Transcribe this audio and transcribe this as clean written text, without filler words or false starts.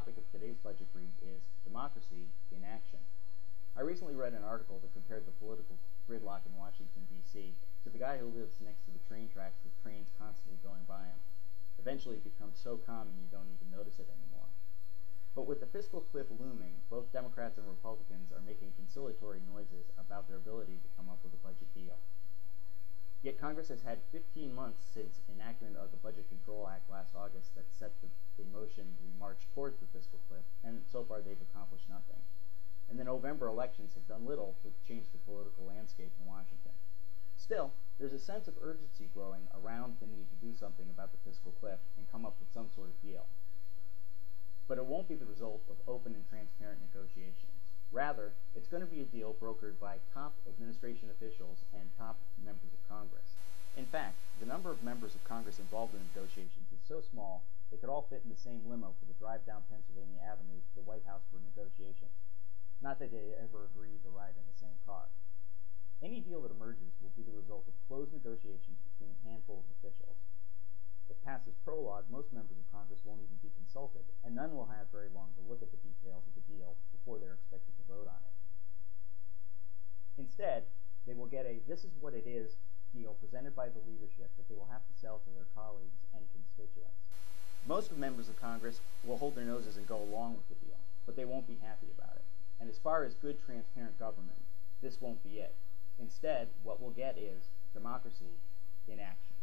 topic of today's budget brief is Democracy in Action. I recently read an article that compared the political gridlock in Washington, D.C. to the guy who lives next to the train tracks with trains constantly going by him. Eventually it becomes so common you don't even notice it anymore. But with the fiscal cliff looming, both Democrats and Republicans are making conciliatory noises about their ability to come up with a budget deal. Yet Congress has had 15 months since enactment of the Budget Control Act last August that set in motion the march towards the fiscal cliff, and so far they've accomplished nothing. And the November elections have done little to change the political landscape in Washington. Still, there's a sense of urgency growing around the need to do something about the fiscal cliff and come up with some sort of deal. But it won't be the result of open and transparent negotiations. Rather, it's going to be a deal brokered by top administration officials and top members of Congress. In fact, the number of members of Congress involved in negotiations is so small they could all fit in the same limo for the drive down Pennsylvania Avenue to the White House for negotiations. Not that they ever agree to ride in the same car. Any deal that emerges will be the result of closed negotiations between a handful of officials. If passes prologue, most members of Congress won't even be consulted, and none will have very long to look at the details of the deal before they're expected to vote on it. Instead, they will get a "this is what it is" deal presented by the leadership that they will have to sell to their colleagues and constituents. Most members of Congress will hold their noses and go along with the deal, but they won't be happy about it. And as far as good, transparent government, this won't be it. Instead, what we'll get is democracy in action.